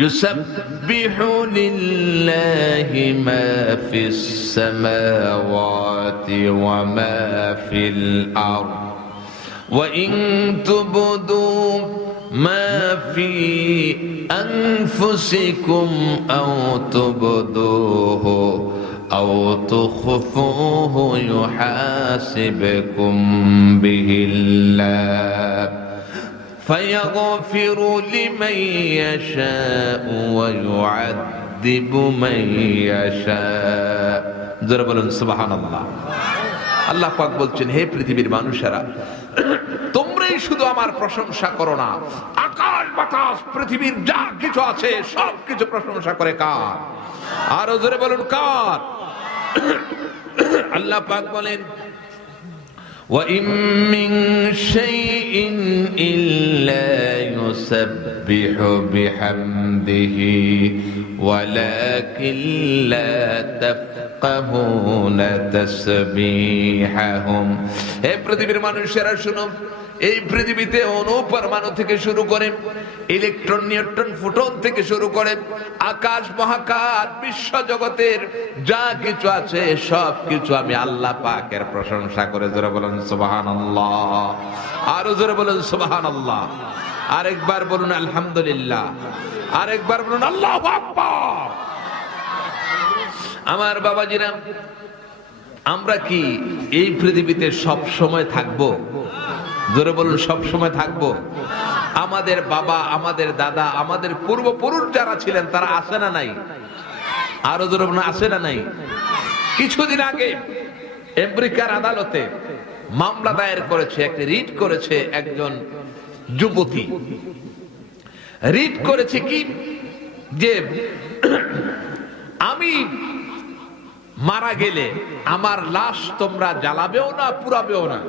ইউসাব্বিহু লিল্লাহি মা ফিস সামাওয়াতি ওয়া মা ফিল আরদ ওয়া ইন তুবদু মা ফি আনফুসিকুম আও তুবদুহু আও তুখফুহু ইউহাসিবকুম বিহিল্লাহ فيغفر لمن يشاء ويعذب من يشاء জোরে বলুন সুবহানাল্লাহ। আল্লাহ পাক বলছেন, হে পৃথিবীর মানুষেরা, তোমরাই শুধু আমার প্রশংসা করো না, আকাশ বাতাস পৃথিবীর যা কিছু আছে সব কিছু প্রশংসা করে কার? আরো জোরে বলুন কার? আল্লাহ পাক বলেন, وَإِن مِّن شَيْءٍ إِلَّا يُسَبِّحُ بِحَمْدِهِ وَلَكِن لَّا تَفْقَهُونَ تَسْبِيحَهُمْ। হে পৃথিবীর মানুষেরা শুনো, এই পৃথিবীতে অণু-পরমাণু থেকে শুরু করে ইলেকট্রন, নিউট্রন, ফোটন থেকে শুরু করে আকাশ মহাকাশ বিশ্ব জগতের যা কিছু আছে সব কিছু আমি আল্লাহ পাকের প্রশংসা করে। জোরে বলুন সুবহানাল্লাহ। আরো জোরে বলুন সুবহানাল্লাহ। আরেকবার বলুন আলহামদুলিল্লাহ। আরেকবার বলুন আল্লাহু আকবার। আমার বাবাজিরা, আমরা কি এই পৃথিবীতে সব সময় থাকবো? জোরে বলুন সব সময় থাকবো? আমাদের বাবা, আমাদের দাদা, আমাদের পূর্বপুরুষ যারা ছিলেন তারা আছে না নাই? আরো জোরে বলুন আছে না নাই? কিছুদিন আগে আমেরিকার আদালতে মামলা দায়ের করেছে, একটি রিট করেছে একজন যুবতী। রিট করেছে কি, যে আমি মারা গেলে আমার লাশ তোমরা জ্বালাবেও না, পুরাবেও না,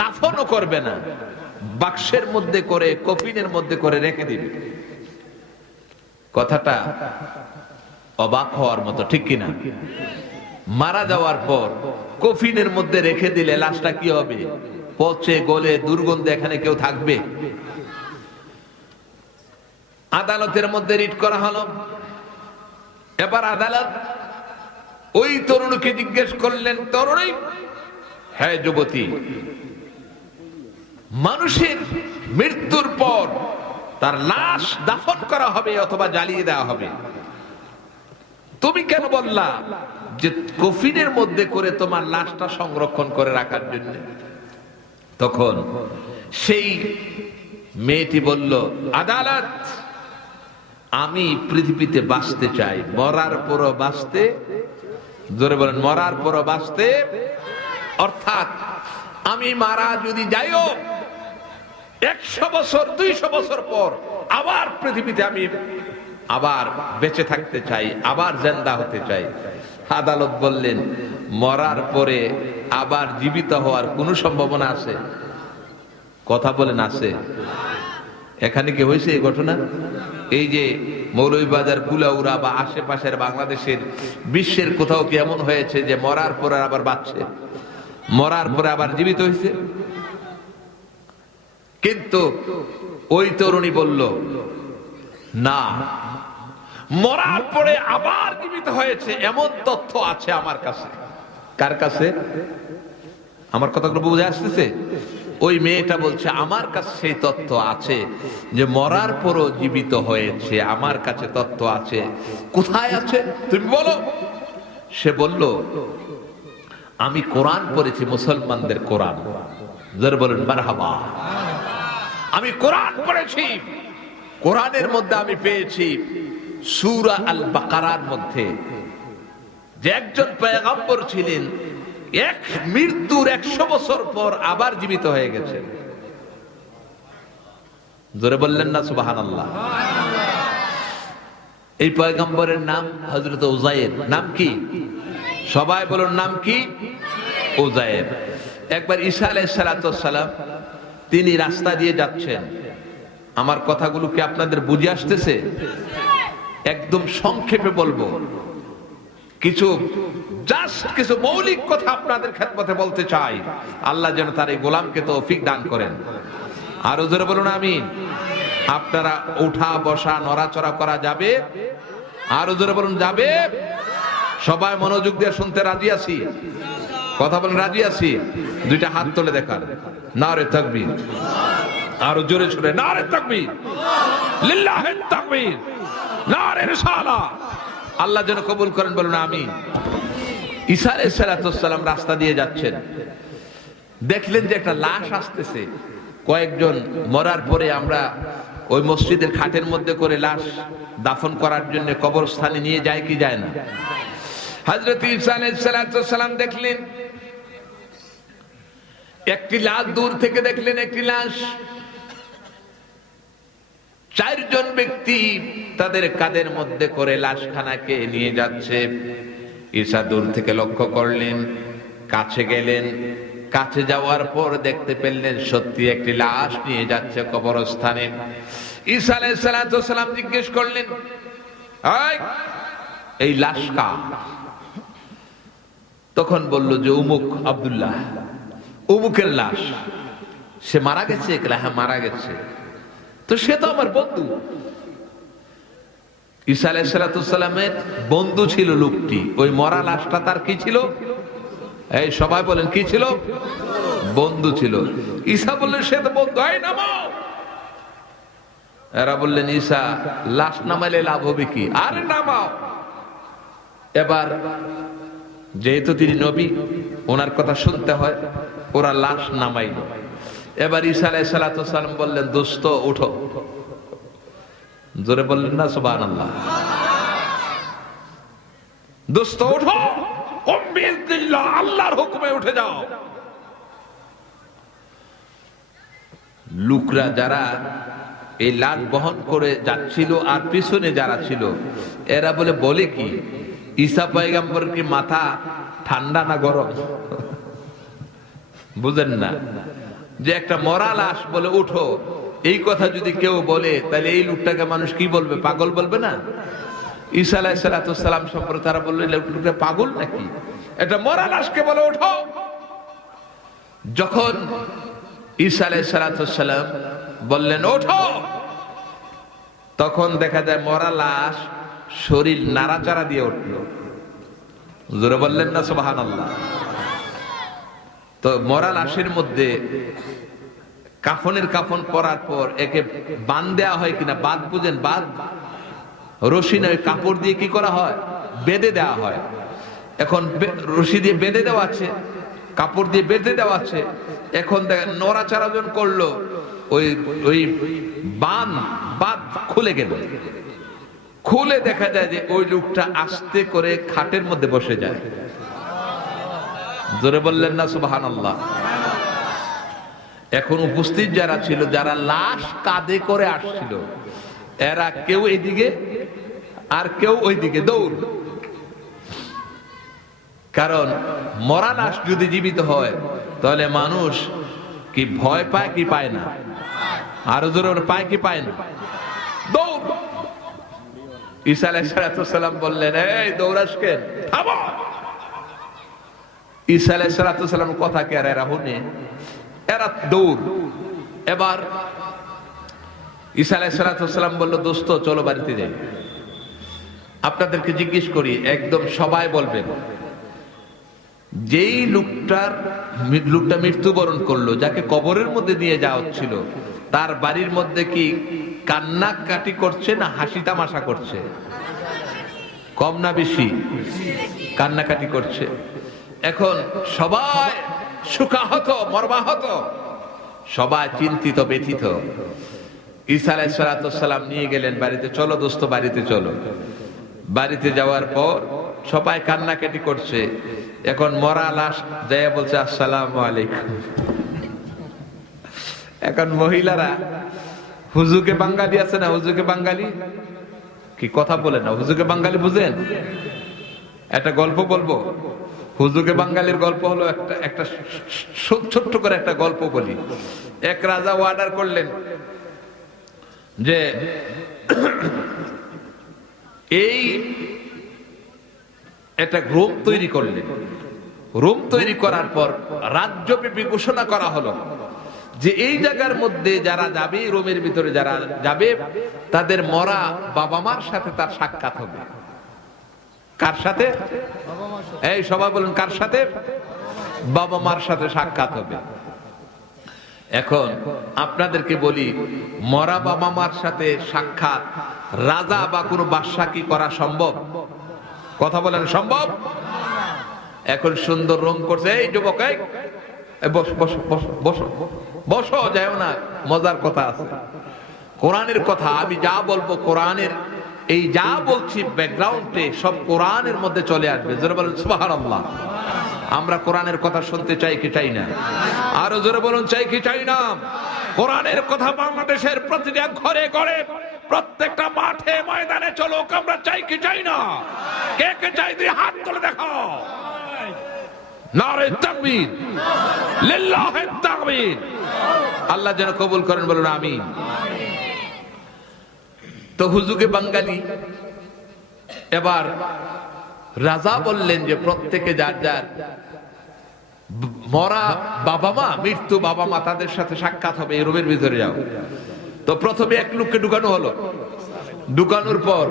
দাফনও করবে না, বাক্সের মধ্যে করে, কফিনের মধ্যে করে রেখে দিবে। কথাটা অবাক হওয়ার মতো, ঠিক কিনা? মারা যাওয়ার পর কফিনের মধ্যে রেখে দিলে লাশটা কি হবে? পচে গলে দুর্গন্ধে এখানে কেউ থাকবে? আদালতের মধ্যে রিট করা হলো। এবার আদালত ওই তরুণকে জিজ্ঞেস করলেন, তরুণী, হ্যাঁ যুবতী, মানুষের মৃত্যুর পর তার লাশ দাফন করা হবে অথবা জ্বালিয়ে দেওয়া হবে, তুমি কেন বললা যে কফিনের মধ্যে করে তোমার লাশটা সংরক্ষণ করে রাখার জন্য? তখন সেই মেয়েটি বলল, আদালত, আমি পৃথিবীতে বাঁচতে চাই, মরার পরও বাঁচতে। জোরে বলেন মরার পরও বাঁচতে। অর্থাৎ আমি মারা যদি যাইও 100 বছর 200 বছর পর আবার পৃথিবীতে আমি আবার বেঁচে থাকতে চাই, আবার জিন্দা হতে চাই। আদালত বললেন, মরার পরে আবার জীবিত হওয়ার কোনো সম্ভাবনা আছে? কথা বলেন আছে? এখানে কি হয়েছে এই ঘটনা? এই যে মৌলভীবাজার, কুলাউড়া বা আশেপাশের বাংলাদেশের, বিশ্বের কোথাও কি এমন হয়েছে যে মরার পরে আবার বাঁচছে, মরার পরে আবার জীবিত হয়েছে? কিন্তু ওই তরুণী বলল, না, মরার পরে আবার জীবিত হয়েছে এমন তথ্য আছে আমার কাছে। কার কাছে? আমার কথাগুলো বুঝে আসতেছে? ওই মেয়েটা বলছে, আমার কাছে সেই তথ্য আছে যে মরার পরও জীবিত হয়েছে, আমার কাছে তথ্য আছে। কোথায় আছে তুমি বলো? সে বলল, আমি কোরআন পড়েছি, মুসলমানদের কোরআন। যারা বলেন মারহাবা। আমি কোরআন পড়েছি, কোরআনের মধ্যে আমি পেয়েছি সূরা আল বাকারার মধ্যে যে একজন পয়গম্বর ছিলেন, এক মৃত্যুর 100 বছর পর আবার জীবিত হয়ে গেছে। জোরে বললেন না সুবহানাল্লাহ? এই পয়গম্বরের নাম হযরত উযায়ের। নাম কি? সবাই বলুন নাম কি? উযায়ের। একবার ঈসা আলাইহিস সালাম তিনি রাস্তা দিয়ে যাচ্ছেন। আমার কথাগুলো কি আপনাদের বুঝে আসতেছে? একদম সংক্ষেপে বলবো, কিছু মৌলিক কথা আপনাদের খেদমতে বলতে চাই। আল্লাহ যেন তার এই গোলামকে তৌফিক দান করেন। আরো জোরে বলুন আমিন। আপনারা উঠা বসা নড়াচড়া করা যাবে? আরো জোরে বলুন, যাবে? সবাই মনোযোগ দিয়ে শুনতে রাজি আছি? কথা বলেন, রাজি আছি? দুইটা হাত তুলে দেখান। নারে তাকবীর। আরো জোরে শুনে নারে তাকবীর, লিল্লাহি তাকবীর, নারে রিসালাহ। আল্লাহ যেন কবুল করেন, বলুন আমিন। ঈসা আলাইহিস সালাম রাস্তা দিয়ে যাচ্ছেন, দেখলেন যে একটা লাশ আসতেছে। কয়েকজন মরার পরে আমরা ওই মসজিদের খাটের মধ্যে করে লাশ দাফন করার জন্য কবরস্থানে নিয়ে যায় কি যায় না? হযরত ঈসা আলাইহিস সালাম দেখলেন একটি লাশ, দূর থেকে দেখলেন একটি লাশ। চারজন ব্যক্তি তাদের কাঁধের মধ্যে করে লাশখানাকে নিয়ে যাচ্ছে। ঈসা দূর থেকে লক্ষ্য করলেন, কাছে গেলেন। কাছে যাওয়ার পর দেখতে পেলেন সত্যি একটি লাশ নিয়ে যাচ্ছে কবরস্থানে। ঈসা আলাইহিস সালাম জিজ্ঞেস করলেন, এই লাশ কার? তখন বলল যে অমুক আব্দুল্লাহ, অমুকের লাশ। সে মারা গেছে? হ্যাঁ মারা গেছে। তো সে তো আমার বন্ধু। ঈসা আলাইহিস সালামের বন্ধু ছিল লোকটি। ওই মরা লাশটা তার কি ছিল? এই সবাই বলেন, কি ছিল? বন্ধু ছিল। ঈসা বললেন, সে তো বন্ধু, এই নামাও। এরা বললেন, ঈসা লাশ নামাইলে লাভ হবে কি? আরে নামাও। এবার যেহেতু তিনি নবী, ওনার কথা শুনতে হয়, ওরা লাশ নামাইল। এবার ঈসা আলাইহিস সালাম বললেন, দোস্ত উঠো। জোরে বললেন না সুবহানাল্লাহ? দোস্ত উঠো, আল্লাহর হুকুমে উঠে যাও। লোকরা যারা এই লাশ বহন করে যাচ্ছিল আর পিছনে যারা ছিল, এরা বলে কি ঈসা পয়গম্বর কি মাথা ঠান্ডা না গরম? বুঝেন না যে একটা মরা লাশ বলে উঠো, এই কথা যদি কেউ বলে তাহলে এই লোকটাকে মানুষ কি বলবে? পাগল বলবে না? ঈসা আলাইহিস সালাম সম্পর্কে তারা বললেন, লোকটা পাগল নাকি? এটা মরা লাশকে বলে ওঠো। যখন ঈসা আলাইহিস সালাম বললেন ওঠো, তখন দেখা যায় মরা লাশ শরীর নাড়াচাড়া দিয়ে উঠল। জোরে বললেন না সুবহানাল্লাহ? তো মরা লাশের মধ্যে কাফনের কাফন পরার পর একে বাঁধ দেওয়া হয় কিনা? বাঁধ বুঝেন? বাঁধ, রশি নয়, কাপড় দিয়ে কি করা হয়? বেঁধে দেওয়া হয়। এখন রশি দিয়ে বেঁধে দেওয়া আছে, কাপড় দিয়ে বেঁধে দেওয়া আছে। এখন দেখেন নড়াচড়া জন করলো, ওই ওই বাঁধ খুলে গেল। খুলে দেখা যায় যে ওই লোকটা আস্তে করে খাটের মধ্যে বসে যায়। জোরে বললেন না সুবহানাল্লাহ? এখন উপস্থিত যারা ছিল, যারা লাশ কাঁধে করে আসছিল, এরা কেউ এইদিকে আর কেউ ওইদিকে দৌড়। কারণ মরা লাশ যদি জীবিত হয় তাহলে মানুষ কি ভয় পায় কি পায় না? আরো জোরে পায় কি পায় না? দৌড়। ঈসা আলাইহিস সালাম বললেন, এই দৌড়াস কেন? থামো। ঈসা আলাইহিস সালাম কথা কে আর এরা শুনে? এরা দৌড়। এবার ঈসা আলাইহিস সালাম বলল, দোস্ত চলো বাড়িতে যাই। আপনাদেরকে জিজ্ঞেস করি, একদম সবাই বলবেন, যেই লোকটা মৃত্যুবরণ করলো, যাকে কবরের মধ্যে নিয়ে যাওয়া হচ্ছিল, তার বাড়ির মধ্যে কি কান্নাকাটি করছে না হাসি তামাশা করছে? কম না বেশি? কান্নাকাটি করছে। এখন সবাই শোকাহত, মর্মাহত, সবাই চিন্তিত, ব্যথিত। ঈসা আলাইহিস সালাম নিয়ে গেলেন বাড়িতে। চলো দোস্ত বাড়িতে চলো। বাড়িতে যাওয়ার পর সবাই কান্নাকাটি করছে। এখন মরা লাশ যায় বলছে, আসসালামু আলাইকুম। এখন মহিলারা, হুজুকে বাঙালি আছে না? হুজুকে বাঙালি কি কথা বলে না? হুজুকে বাঙালি বুঝেন? একটা গল্প বলবো। হুজুকে বাঙালির গল্প হলো একটা ছোট্ট করে একটা গল্প বলি। এক রাজা অর্ডার করলেন যে এই একটা রোম তৈরি করলেন। রোম তৈরি করার পর রাজ্যব্যাপী ঘোষণা করা হলো যে এই জায়গার মধ্যে যারা যাবে, রোমের ভিতরে যারা যাবে, তাদের মরা বাবা মার সাথে তার সাক্ষাৎ হবে। কার সাথে? এই সবাই বলুন, কার সাথে? বাবা মার সাথে সাক্ষাৎ হবে। এখন আপনাদেরকে বলি, মরা বাবা মার সাথে সাক্ষাৎ রাজা বা কোনো বাদশা কি করা সম্ভব? কথা বলেন, সম্ভব? এখন সুন্দর রং করছে, এই যুবক, এই বসো বসো বসো বসো বসো, যাও না, মজার কথা আছে, কোরআনের কথা। আমি যা বলবো কোরআনের, এই যা বলছি ব্যাকগ্রাউন্ডে সব কোরআনের মধ্যে চলে আসবে। যারা বলেন সুবহানাল্লাহ। আমরা কোরআনের কথা শুনতে চাই কি চাই না? আরো জোরে বলুন, চাই কি চাই না? কোরআনের কথা বাংলাদেশের প্রতিটা ঘরে ঘরে, প্রত্যেকটা মাঠে ময়দানে চলুক, আমরা চাই কি চাই না? কে কে চাই, দিয়ে হাত তুলে দেখো। নারে তাকবীর, লিল্লাহি তাকবীর। আল্লাহ যেন কবুল করেন, বলুন আমিন। তো হুজুগে বাঙালি এবার রাজা বললেন যে প্রত্যেকে যার যার মরা বাবা মা, মৃত্যু বাবা মা, তাদের সাথে সাক্ষাৎ হবে, এই রুমের ভিতরে যাও। তো প্রথমে এক লোককে ঢুকানো হলো। ঢুকানোর পর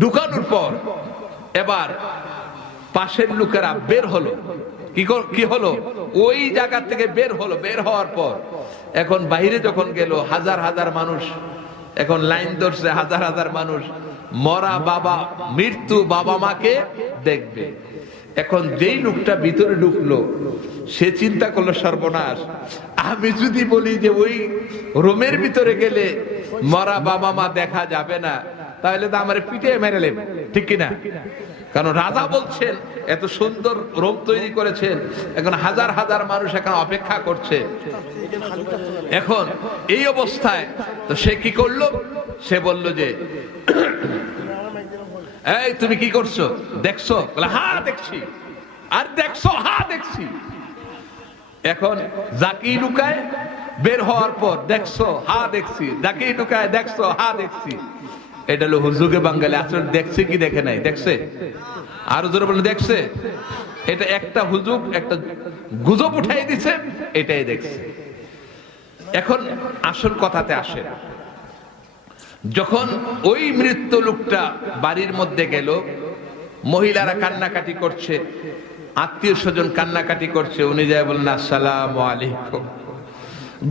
ঢুকানোর পর এবার পাশের লোকেরা বের হলো। কি হলো? ওই জায়গা থেকে বের হলো। বের হওয়ার পর এখন বাইরে যখন গেল, হাজার হাজার মানুষ এখন লাইন ধরছে, হাজার হাজার মানুষ মরা বাবা, মৃত্যু বাবা মাকে দেখবে। এখন যেই লোকটা ভিতরে ঢুকলো, সে চিন্তা করলো, সর্বনাশ, আমি যদি বলি যে ওই রুমের ভিতরে গেলে মরা বাবা মা দেখা যাবে না, তাহলে তো আমার পিঠে মেরে নেবে, ঠিক কিনা? কারণ রাজা বলছেন, এত সুন্দর রুম তৈরি করেছেন, এখন হাজার হাজার মানুষ এখানে অপেক্ষা করছে। এখন এই অবস্থায় তো সে কি করলো? সে বলল যে, এই তুমি কি করছো, দেখছো? বলে হ্যাঁ দেখছি। আর দেখছো? হ্যাঁ দেখছি। এখন যাকে লুকায়, বের হওয়ার পর দেখছো? হ্যাঁ দেখছি। যাকে লুকায়, দেখছো? হ্যাঁ দেখছি। এটা হলো হুজুগে বাঙালি। আসলে দেখছে কি দেখে নাই? দেখছে। আরো জোরে বলে, দেখছে। এটা একটা হুজুগ, একটা গুজব উঠাই দিছে, এটাই দেখছে। এখন আসল কথাতে আসে, যখন ওই মৃত্যু লোকটা বাড়ির মধ্যে গেল, মহিলারা কান্নাকাটি করছে, আত্মীয় স্বজন কান্নাকাটি করছে, উনি যায় বললেন আসসালামু আলাইকুম।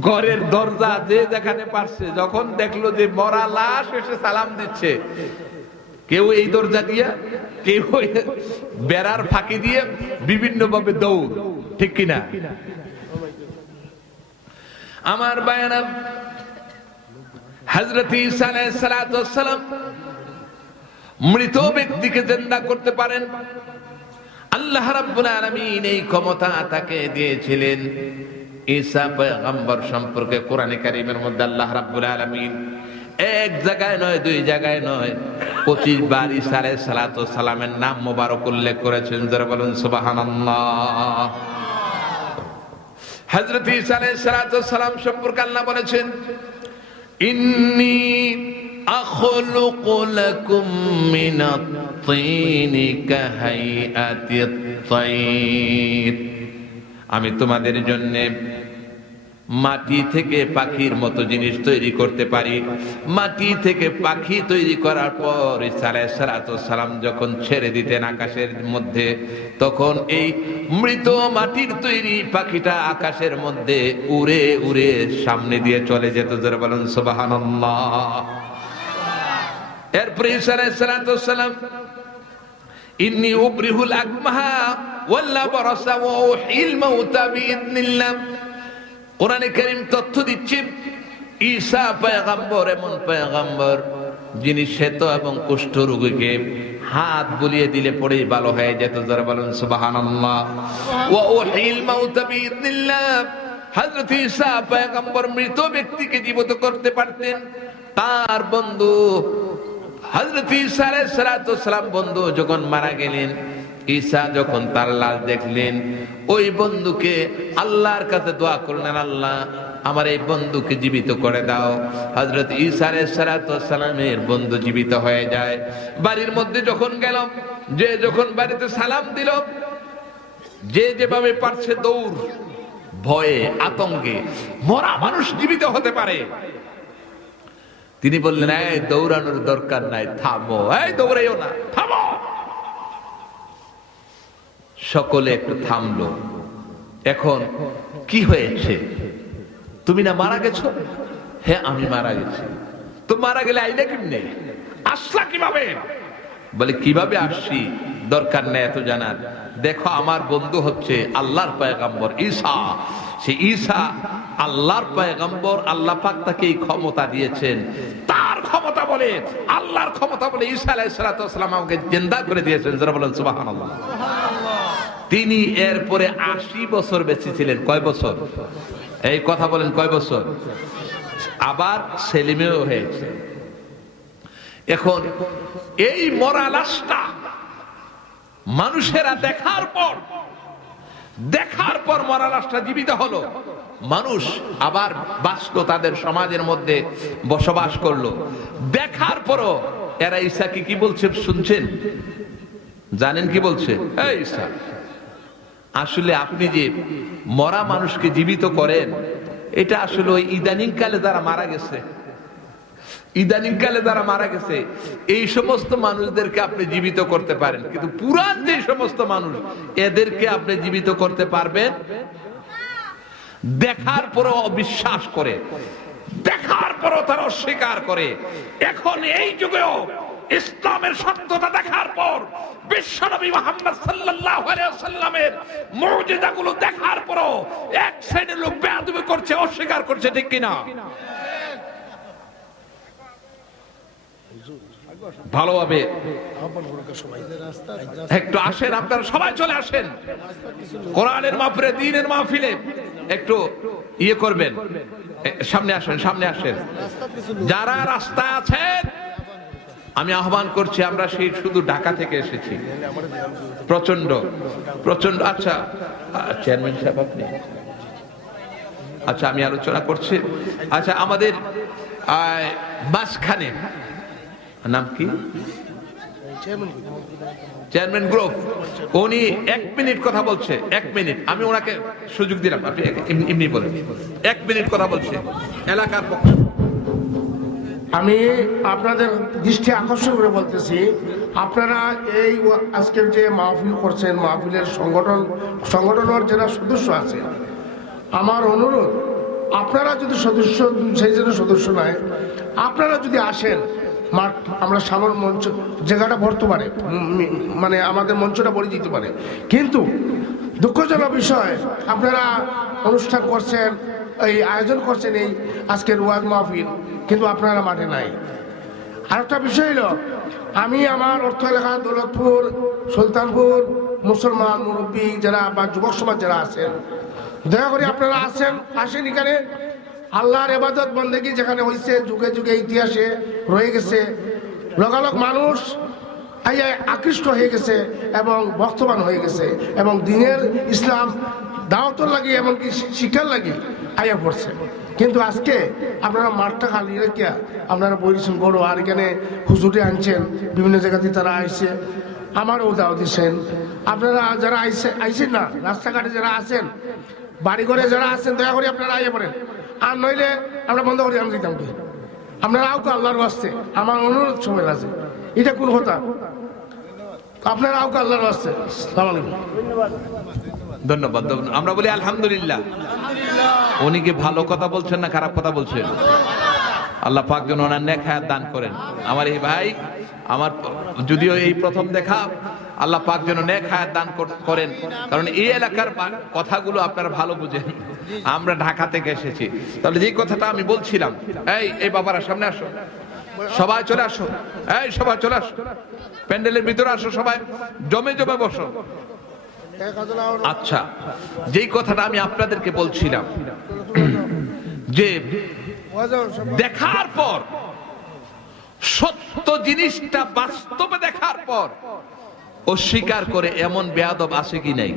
ঘরের দরজা যে যেখানে পারছে, যখন দেখলো যে মরা লাশ এসে সালাম দিচ্ছে, কেউ এই দরজা দিয়া, কেউ বেড়ার ফাঁকি দিয়ে, বিভিন্ন ভাবে দৌড়, ঠিক কিনা? আমার বায়ানা, হযরত ঈসা আলাইহিস সালাতু ওয়াস সালাম মৃত ব্যক্তিকে জিন্দা করতে পারেন। আল্লাহ রাব্বুল আলামিন এই ক্ষমতা তাকে দিয়েছিলেন। ঈসা পয়গম্বর সম্পর্কে কোরআনে কারীমের মধ্যে আল্লাহ রাব্বুল আলামিন এক জায়গায় নয়, দুই জায়গায় নয়, 25 বার ঈসা আলাইহিস সালাতু ওয়াস সালামের নাম মোবারক উল্লেখ করেছেন। যারা বলেন সুবহানাল্লাহ। হযরত ঈসা আলাইহিস সালাতু ওয়াস সালাম সম্পর্কে আল্লাহ বলেছেন, ইন্নী আখলুকু লাকুম মিনাত তিনি কাহাইআতিত তাইর। আমি তোমাদের জন্য মাটি থেকে পাখির মতো জিনিস তৈরি করতে পারি। মাটি থেকে পাখি তৈরি করার পর ঈসা আলাইহিস সালাতু ওয়াস সালাম যখন ছেড়ে দিতেন আকাশের মধ্যে, তখন এই মৃত মাটির তৈরি পাখিটা আকাশের মধ্যে উড়ে উড়ে সামনে দিয়ে চলে যেত। যারা বলেন সুবহানাল্লাহ। এরপরে ঈসা আলাইহিস সালাতু ওয়াস সালাম, ইন্নী উবরিহুল আকমাহা ওয়াল আবরাসা ওয়া উহিল মাউতা বিইذنিল্লাহ। কোরআনে কারীম তথ্য দিচ্ছে, ঈসা পয়গম্বর এমন পয়গম্বর যিনি শ্বেত এবং কুষ্ঠ রোগীকে হাত বুলিয়ে দিলে পড়েই ভালো হয়ে যেত। যারা বলেন সুবহানাল্লাহ। ওয়া উহিল মাউতা বিইذنিল্লাহ। হযরত ঈসা পয়গম্বর মৃত ব্যক্তিকে জীবিত করতে পারতেন। তার বন্ধু হযরত ঈসা আলাইহিস সালাতু ওয়াস সালাম বন্ধু যখন মারা গেলেন, ঈসা যখন তার লাশ দেখলেন, ওই বন্ধুকে আল্লাহর কাছে দোয়া করলেন, আল্লাহ আমার এই বন্ধুকে জীবিত করে দাও। হযরত ঈসা আলাইহিস সালাতু ওয়াস সালামের বন্ধু জীবিত হয়ে যায়। বাড়ির মধ্যে যখন গেল, যে যখন বাড়িতে সালাম দিল, যে যেভাবে পারছে দৌড়, ভয়ে আতঙ্কে, মরা মানুষ জীবিত হতে পারে। তিনি বললেন, এই দৌড়ানোর দরকার নাই, থামো, এই দৌড়াইও না, থামো। সকলে একটু থামলো। এখন কি হয়েছে? তুমি না মারা গেছো? হ্যাঁ, আমি মারা গেছি। তো মারা গেলে আইলে কেমনে, আসলা কিভাবে? বলে, কিভাবে আসছি দরকার নেই এত জানার। দেখো, আমার বন্ধু হচ্ছে আল্লাহর পয়গম্বর ঈসা। সেই ঈসা আল্লাহর পয়গম্বর, আল্লাহ পাক তাকে এই ক্ষমতা দিয়েছেন। তার ক্ষমতা বলে, আল্লাহর ক্ষমতা বলে ঈসা আলাইহিস সালাম আমাকে জিন্দা করে দিয়েছেন। যারা বলেন সুবহানাল্লাহ। তিনি এরপরে 80 বছর বেঁচে ছিলেন। কয় বছর? এই কথা বলেন, কয় বছর? আবার ছেলেমেয়েও হয়েছে। এখন এই মরা লাশটা মানুষেরা দেখার পর মরা লাশটা জীবিত হলো। মানুষ আবার বাঁচলো, তাদের সমাজের মধ্যে বসবাস করলো। দেখার পরও এরা ঈসাকে কি বলছে শুনছেন? জানেন কি বলছে? এই ঈসা, আসলে আপনি যে মরা মানুষকে জীবিত করেন, এটা আসলে ওই ইদানিং কালে যারা মারা গেছে এই সমস্ত মানুষদেরকে আপনি জীবিত করতে পারেন, কিন্তু পুরান যে সমস্ত মানুষ, এদেরকে আপনি জীবিত করতে পারবেন? দেখার পরও অবিশ্বাস করে, দেখার পরও তারা অস্বীকার করে। এখন এই যুগেও ইসলামের সত্যতা দেখার পর, বিশ্বনবী মুহাম্মদ সাল্লাল্লাহু আলাইহি ওয়াসাল্লামের মুজিজাগুলো দেখার পরও এক শ্রেণীর লোক বেয়াদবি করছে, অস্বীকার করছে, ঠিক কিনা? ভালোভাবে একটু আসেন, আপনারা সবাই চলে আসেন। কোরআনের মাহফিলে, দ্বীনের মাহফিলে একটু ইয়ে করবেন। সামনে আসেন। যারা রাস্তায় আছেন, আমি আহ্বান করছি, আমরা সেই শুধু ঢাকা থেকে এসেছি, প্রচন্ড। আচ্ছা, চেয়ারম্যান সাহেব আপনি? আচ্ছা, আমি আলোচনা করছি। আচ্ছা, আমাদের মাঝখানে নাম কি? চেয়ারম্যান গ্রুপ, উনি 1 মিনিট কথা বলছে। 1 মিনিট আমি ওনাকে সুযোগ দিলাম, আপনি এমনি বলেন। 1 মিনিট কথা বলছে এলাকার পক্ষে। আমি আপনাদের দৃষ্টি আকর্ষণ করে বলতেছি, আপনারা এই আজকের যে মাহফিল করছেন, মাহফিলের সংগঠনের যারা সদস্য আছে, আমার অনুরোধ, আপনারা যদি সদস্য, সেই জন্য সদস্য নয়, আপনারা যদি আসেন, আমরা সামনে মঞ্চ জায়গাটা ভরতে পারে, মানে আমাদের মঞ্চটা ভরে দিতে পারে। কিন্তু দুঃখজনক বিষয়, আপনারা অনুষ্ঠান করছেন, এই আয়োজন করছেন এই আজকের ওয়াজ মাহফিল, কিন্তু আপনারা মাঠে নাই। আরেকটা বিষয় হলো, আমি আমার অর্থ এলাকা দৌলতপুর, সুলতানপুর মুসলমান মুরব্বী যারা বা যুবক সমাজ যারা আছেন, দয়া করে আপনারা আসেন এখানে। আল্লাহর ইবাদত বন্দেগী যেখানে হয়েছে, যুগে যুগে ইতিহাসে রয়ে গেছে, লগালগ মানুষ আকৃষ্ট হয়ে গেছে এবং বর্তমান হয়ে গেছে, এবং দিনের ইসলাম দাওয়াতর লাগি, এমনকি শিক্ষার লাগি আইয়া পড়ছে। কিন্তু আজকে আপনারা মাঠটা খালি রেখে আপনারা বলছেন বড়, আর এখানে হুজুরে আনছেন, বিভিন্ন জায়গাতে তারা আইছে, আমারও দাওয়াত দিচ্ছেন। আপনারা যারা আইছেন না, রাস্তাঘাটে যারা আছেন, বাড়িঘরে যারা আছেন, দয়া করে আপনারা আইয়া পড়েন। আর নইলে আমরা বন্ধ করে আমি দিতাম কি, আপনারা আউকে আল্লাহর বাস্তে, আমার অনুরোধ সময় আছে, এটা কোন কথা? আপনারা আউকে আল্লাহর বাস্তে। আসসালামু আলাইকুম। ধন্যবাদ। আমরা বলি আলহামদুলিল্লাহ। উনি কি ভালো কথা বলছেন না খারাপ কথা বলছেন? আল্লাহ পাক যেন ওনার নেক হায়াত দান করেন। আমার এই ভাই, আমার যদিও এই প্রথম দেখা, আল্লাহ পাক যেন নেক হায়াত দান করেন, কারণ এই এলাকার কথাগুলো আপনারা ভালো বুঝেন। আমরা ঢাকা থেকে এসেছি। তাহলে যে কথাটা আমি বলছিলাম, এই বাবারা সামনে আসো, সবাই চলে আসো, সবাই চলে আসো, প্যান্ডেলের ভিতরে আসো, সবাই জমে বসো। আচ্ছা, যেই কথাটা আমি আপনাদেরকে বলছিলাম, যে দেখার পর, সত্য জিনিসটা বাস্তবে দেখার পর অস্বীকার করে এমন বেয়াদব আছে কি নাই?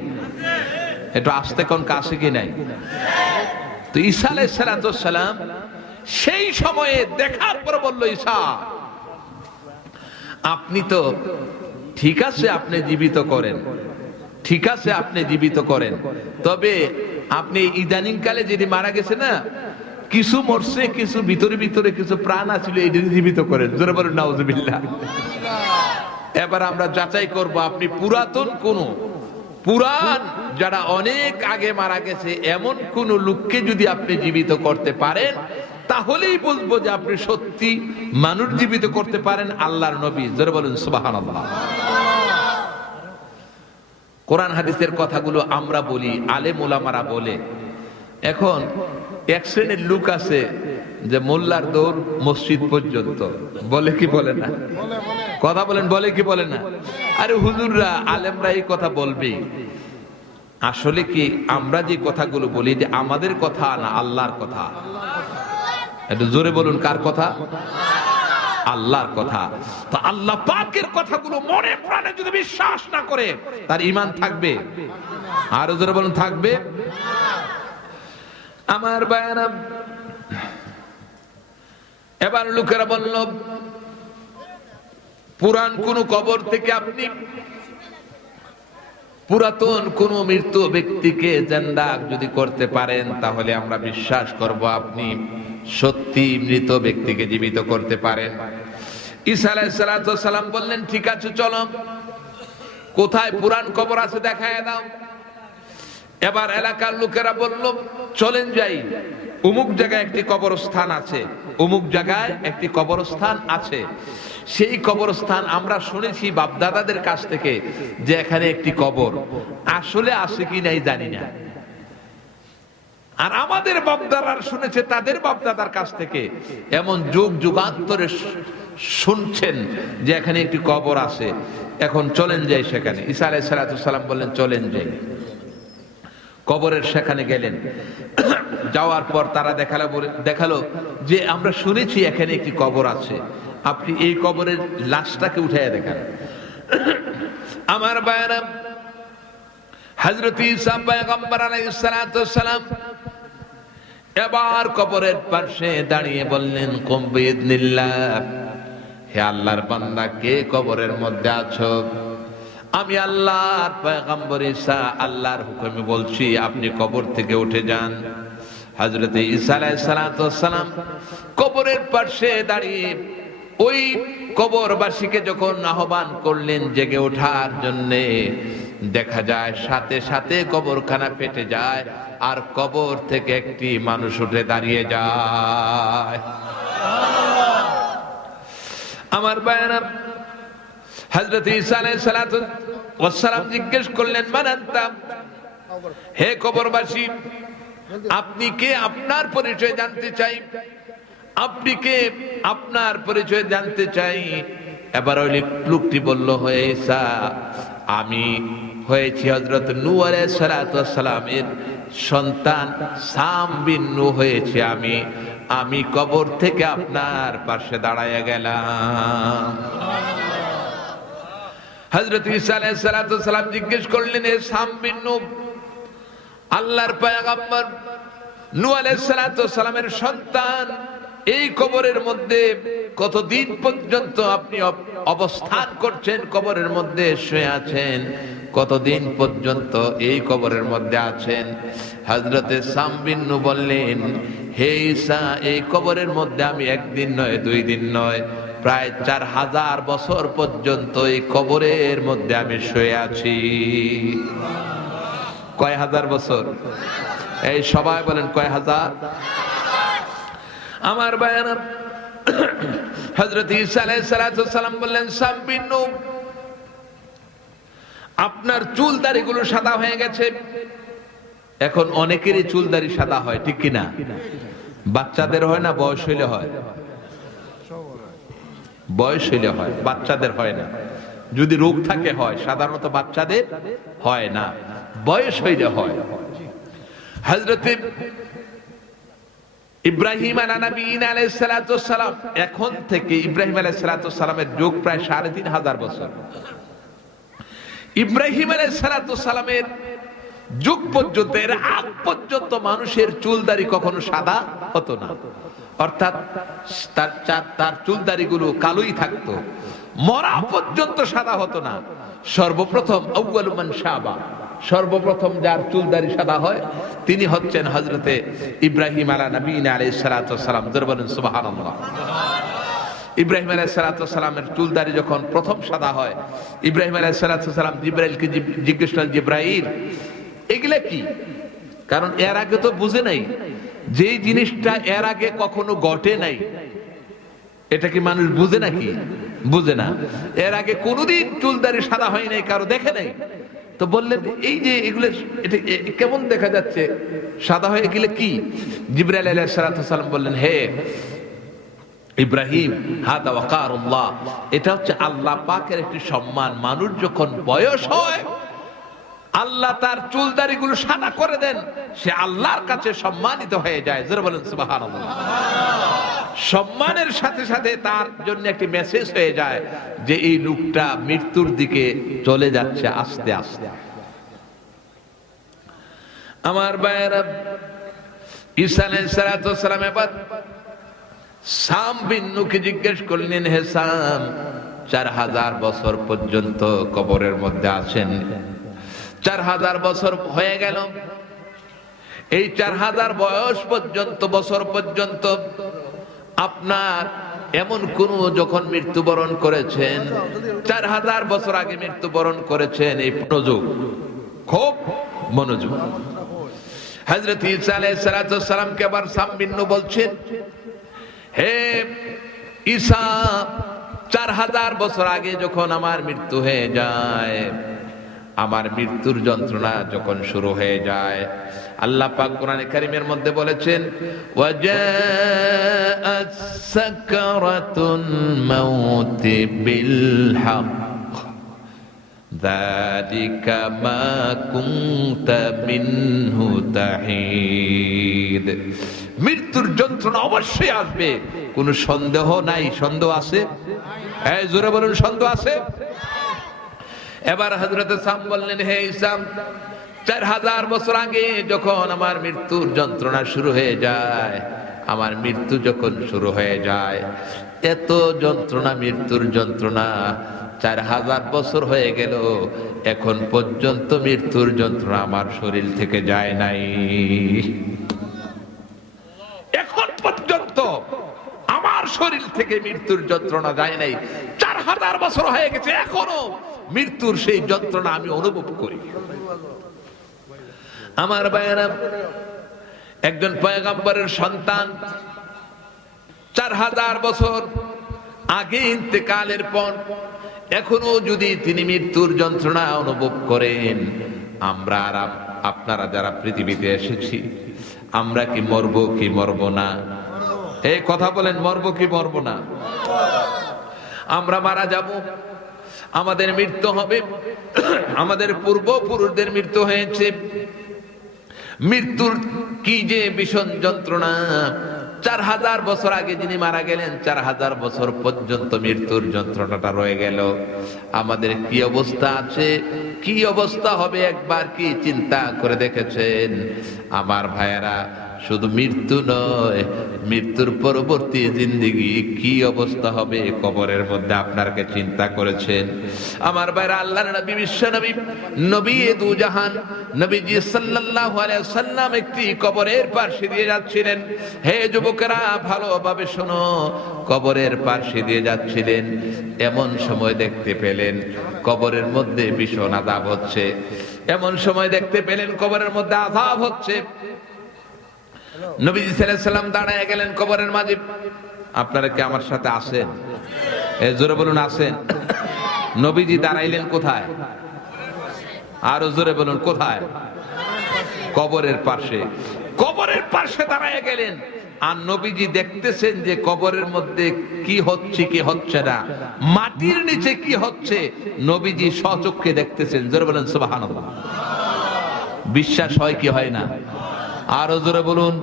একটু আসতে কোন কাছে কি নাই? তো ঈসা আলাইহিস সালাম সেই সময়ে দেখার পর বলল, ঈসা, আপনি তো ঠিক আছে, আপনি জীবিত করেন, ঠিক আছে আপনি জীবিত করেন, তবে আপনি ইদানিং কালে যেটি মারা গেছে না, কিছু মরছে, কিছু ভিতরে ভিতরে কিছু প্রাণ আছিল, এই জীবিত করেন। জোরে বলেন নাউজুবিল্লাহ। এবার আমরা যাচাই করব আপনি পুরাতন পুরান যারা অনেক আগে মারা গেছে এমন কোন লোককে যদি আপনি জীবিত করতে পারেন, তাহলেই বলবো যে আপনি সত্যি মানুষ জীবিত করতে পারেন, আল্লাহর নবী। জোরে বলেন সুবহানাল্লাহ। কোরআন হাদিসের কথাগুলো আমরা বলি, আলেম ওলামারা বলে। এখন এক শ্রেণীর লোক আছে যে মোল্লার দৌড় মসজিদ পর্যন্ত, বলে কি বলে না? কথা বলেন, বলে কি বলে না? আরে হুজুররা আলেমরা এই কথা বলবে, আসলে কি আমরা যে কথাগুলো বলি যে আমাদের কথা না, আল্লাহর কথা। একটু জোরে বলুন, কার কথা? আল্লাহর কথা। তো আল্লাহ পাকের কথাগুলো মনে প্রাণে যদি বিশ্বাস না করে, তার ঈমান থাকবে? আরো জোরে বলুন, থাকবে? আমার বায়ানা, এবার লোকেরা বলল পুরান কোন কবর থেকে আপনি পুরাতন কোন মৃত ব্যক্তিকে জিন্দা যদি করতে পারেন, তাহলে আমরা বিশ্বাস করব আপনি সত্যি মৃত ব্যক্তিকে জীবিত করতে পারেন। ঈসা আলাইহিস সালাম বললেন, ঠিক আছে চলো, কোথায় পুরান কবর আছে দেখায় দাও। এবার এলাকার লোকেরা বলল, চলেন যাই, অমুক জায়গায় একটি কবরস্থান আছে, অমুক জায়গায় একটি কবরস্থান আছে। সেই কবরস্থান আমরা শুনেছি বাপদাদাদের কাছ থেকে যে এখানে একটি কবর, আসলে আছে কি নাই জানি না। আর আমাদের বাপদাদারা শুনেছে তাদের বাপদাদার কাছ থেকে, এমন যুগ যুগান্তরে শুনছেন যে এখানে একটি কবর আছে। এখন চলেন যাই সেখানে। ঈসা আলাইহিস সালাম বললেন, চলেন যাই। কবরের সেখানে গেলেন, যাওয়ার পর তারা দেখালো যে আমরা শুনেছি এখানে একটি কবর আছে, আপনি এই কবরের লাশটাকে উঠাইয়া দেখান। আমার বায়ানা, হযরত ঈসা পয়গম্বর আলাইহিস সালাম এবার কবরের পাশে দাঁড়িয়ে বললেন, কুম বিইذনিল্লাহ, হে আল্লাহর বান্দা, কে কবরের মধ্যে আছো? আমি আল্লাহর পয়গম্বর ঈসা, আল্লাহর হুকুমে বলছি আপনি কবর থেকে উঠে যান। হযরত ঈসা আলাইহিস সালাম কবরের পাশে দাঁড়িয়ে ওই কবরবাসীকে যখন আহ্বান করলেন জেগে ওঠার জন্য, দেখা যায় সাথে সাথে কবরখানা ফেটে যায় আর কবর থেকে একটি মানুষ উঠে দাঁড়িয়ে যায়। আমার বায়ানা, হযরত ঈসা আলাইহিস সালাম জিজ্ঞেস করলেন, মান আনতা, হে কবরবাসী, আপনি কে? আপনার পরিচয় জানতে চাই। আপনি কে? আপনার পরিচয় জানতে চাই। এবার ওই লোকটি বলল, হে ঈসা, আমি হয়েছি হযরত নূহ আলাইহিস সালামের সন্তান, সাম বিন নূহ হয়েছে আমি কবর থেকে আপনার পাশে দাঁড়ায়া গেলাম। হযরত ঈসা আলাইহিস সালাম জিজ্ঞেস করলেন, হে সাম বিন নূহ, আল্লাহর পয়গম্বর নূহ আলাইহিস সালামের সন্তান, এই কবরের মধ্যে কতদিন পর্যন্ত আপনি অবস্থান করছেন? কবরের মধ্যে শুয়ে আছেন কতদিন পর্যন্ত? এই কবরের মধ্যে আছেন। হযরতে সাম বিন নূহ বললেন, হে ঈসা, এই কবরের মধ্যে আমি একদিন নয়, 2 দিন নয়, প্রায় 4000 বছর পর্যন্ত এই কবরের মধ্যে আমি শুয়ে আছি। কয় হাজার বছর? এই সবাই বলেন, কয় হাজার? আমার বায়ানা, হযরত ঈসা আলাইহিস সালাম বললেন, সাম বিন নূহ, আপনার চুল দাড়িগুলো সাদা হয়ে গেছে। এখন অনেকেরই চুল দাড়ি সাদা হয়, ঠিক কিনা? বাচ্চাদের হয় না, বয়স হইলে হয়? বয়স হইলে হয়, বাচ্চাদের হয় না। যদি রোগ থাকে হয়, সাধারণত বাচ্চাদের হয় না, বয়স হইলে হয়। হযরত ইব্রাহিম আলাইহিস সালাম, এখন থেকে ইব্রাহিম আলাইহিস সালামের যুগ প্রায় 3500 বছর। ইব্রাহিম আলাইহিস সালামের যুগ পর্যন্ত, এর আগ পর্যন্ত মানুষের চুলদাড়ি কখনো সাদা হতো না, অর্থাৎ তার চুলদাড়িগুলো কালোই থাকতো, মরা পর্যন্ত সাদা হতো না। সর্বপ্রথম আউয়ালু মান শাবা, সর্বপ্রথম যার চুলদারি সাদা হয় তিনি হচ্ছেন হযরতে ইব্রাহিম আলা নবীনা আলাইহিস সালাতু ওয়াস সালাম। জোরে বলেন সুবহানাল্লাহ। ইব্রাহিম আলাইহিস সালাতু ওয়াস সালামের চুলদারি যখন প্রথম সাদা হয়, ইব্রাহিম আলাইহিস সালাতু ওয়াস সালাম জিবরাইলকে জিজ্ঞেস করেন, জিবরাইল এগুলা কি? কারণ এর আগে তো বুঝে নাই, যেই জিনিসটা এর আগে কখনো ঘটে নাই এটা কি মানুষ বুঝে নাকি? বুঝে না। এর আগে কোনোদিন চুলদারি সাদা হয় নাই, কারো দেখে নাই। তো বললেন এই যে এগুলো এটা কেমন দেখা যাচ্ছে সাদা হয়ে গেলে কি? জিবরাইল আলাইহিস সালাতু ওয়াস সালাম বললেন, হে ইব্রাহিম, হাদা ওয়াকারুল্লাহ, এটা হচ্ছে আল্লাহ পাকের একটি সম্মান। মানুষ যখন বয়স হয় আল্লাহ তার চুলদারিগুলো সাদা করে দেন, সে আল্লাহর কাছে সম্মানিত হয়ে যায়। জোরে বলেন সুবহানাল্লাহ। সম্মানের সাথে সাথে তার জন্য একটি মেসেজ হয়ে যায় যে এই লোকটা মৃত্যুর দিকে চলে যাচ্ছে আস্তে আস্তে। আমার ভাইয়েরা, ঈসা আলাইহিস সালাতু ওয়াস সালাম এবার সাম বিন নূহকে জিজ্ঞেস করলেন, হে সাম, 4000 বছর পর্যন্ত কবরের মধ্যে আছেন, 4000 বছর হয়ে গেল, এই 4000 বয়স পর্যন্ত বছর পর্যন্ত আপনার এমন কোন যখন মৃত্যুবরণ করেছেন, 4000 বছর আগে মৃত্যুবরণ করেছেন, এই মনোযোগ, খুব মনোযোগ। হযরত ঈসা আলাইহিস সালাতু ওয়াস সালামকে আবার সাম বিন নূহ বলছেন, হে ঈসা, 4000 বছর আগে যখন আমার মৃত্যু হয়ে যায়, আমার মৃত্যুর যন্ত্রণা যখন শুরু হয়ে যায়, আল্লাহ পাক কোরআনে কারীমের মধ্যে বলেছেন, ওয়াজাআত সাকরাতুন মাউতি বিল হক যালিকা মা কুনতা মিনহু তাহিদ। মৃত্যুর যন্ত্রণা অবশ্যই আসবে, কোনো সন্দেহ নাই। সন্দেহ আছে? এই জোরে বলুন, সন্দেহ আছে? এবার হযরত সাম বললেন, হে ঈসা, 4000 বছর আগে যখন আমার মৃত্যুর যন্ত্রণা শুরু হয়ে যায়, আমার মৃত্যু যখন শুরু হয়ে যায়, এত যন্ত্রণা, মৃত্যুর যন্ত্রণা 4000 বছর হয়ে গেল, এখন পর্যন্ত মৃত্যুর যন্ত্রণা আমার শরীর থেকে যায় নাই। এখন পর্যন্ত আমার শরীর থেকে মৃত্যুর যন্ত্রণা যায় নাই। 4000 বছর হয়ে গেছে, এখনো মৃত্যুর সেই যন্ত্রণা আমি অনুভব করি। আমার ভাইয়েরা, একজন পয়গম্বরের সন্তান 4000 বছর আগে ইন্তেকালের পর এখনো যদি তিনি মৃত্যুর যন্ত্রণা অনুভব করেন, আমরা আর আপনারা যারা পৃথিবীতে এসেছি, আমরা কি মরবো কি মরবো না? এই কথা বলেন, মরবো কি মরবো না? আমরা মারা যাব, আমাদের মৃত্যু হবে। আমাদের পূর্বপুরুষদের মৃত্যু হয়েছে, মৃত্যুর কি যে ভীষণ যন্ত্রণা। 4000 বছর আগে যিনি মারা গেলেন, 4000 বছর পর্যন্ত মৃত্যুর যন্ত্রণাটা রয়ে গেল। আমাদের কি অবস্থা আছে, কি অবস্থা হবে একবার কি চিন্তা করে দেখেছেন? আমার ভাইয়েরা, শুধু মৃত্যু নয়, মৃত্যুর পরবর্তী জিন্দেগি কি অবস্থা হবে কবরের মধ্যে, আপনাকে চিন্তা করেছেন? আমার ভাইরা, আল্লাহর নবী, বিশ্ব নবী, নবী দু জাহান নবীজি সাল্লাল্লাহু আলাইহি ওয়াসাল্লাম একটি কবরের পাশে দিয়ে যাচ্ছিলেন। হে যুবকেরা, ভালোভাবে শোনো, কবরের পাশে দিয়ে যাচ্ছিলেন, এমন সময় দেখতে পেলেন কবরের মধ্যে ভীষণ আযাব হচ্ছে। এমন সময় দেখতে পেলেন কবরের মধ্যে আযাব হচ্ছে। নবীজি সাল্লাল্লাহু আলাইহি ওয়াসাল্লাম দাঁড়ায় গেলেন কবরের মাঝে। আপনারা কি আমার সাথে আছেন? এই জোরে বলুন, আছেন? নবীজি দাঁড়াইলেন কোথায়? আরো জোরে বলুন, কোথায়? কবরের পাশে। কবরের পাশে দাঁড়ায় গেলেন, আর নবীজি দেখতেছেন যে কবরের মধ্যে কি হচ্ছে কি হচ্ছে না, মাটির নিচে কি হচ্ছে, নবীজি স্বচক্ষে দেখতেছেন। জোরে বলেন সুবহানাল্লাহ। বিশ্বাস হয় কি হয় না? আরো জোরে বলুন।